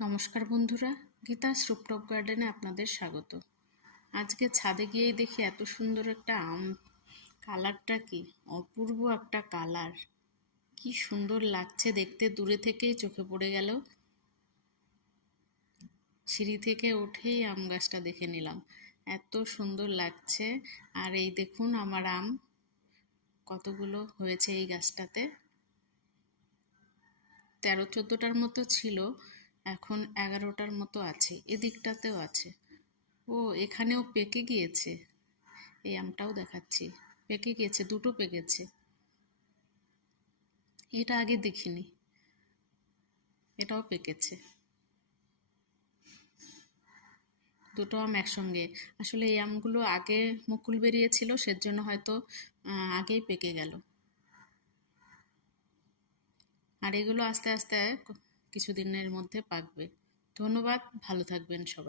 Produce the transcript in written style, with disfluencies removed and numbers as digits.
নমস্কার বন্ধুরা, গীতাস রুপটপ গার্ডেনে আপনাদের স্বাগত। আজকে ছাদে গিয়েই দেখি এত সুন্দর একটা আম। কালারটা কি অপূর্ব একটা কালার, কি সুন্দর লাগছে দেখতে। দূরে থেকেই চোখে পড়ে গেল। সিঁড়ি থেকে উঠেই আম গাছটা দেখে নিলাম, এত সুন্দর লাগছে। আর এই দেখুন আমার আম কতগুলো হয়েছে এই গাছটাতে। 13-14টার মতো ছিল, এখন 11টার মতো আছে। এদিকটাতেও আছে। ও, এখানেও পেকে গিয়েছে। এই আমটাও দেখাচ্ছি, পেকে গিয়েছে, দুটো পেকেছে। এটা আগে দেখিনি, এটাও পেকেছে। দুটো আম একসঙ্গে। আসলে এই আমগুলো আগে মুকুল বেরিয়েছিল, সেজন্য হয়তো আগেই পেকে গেল। আর এগুলো আস্তে আস্তে কিছুদিনের মধ্যে পাকবে। ধন্যবাদ, ভালো থাকবেন সবাই।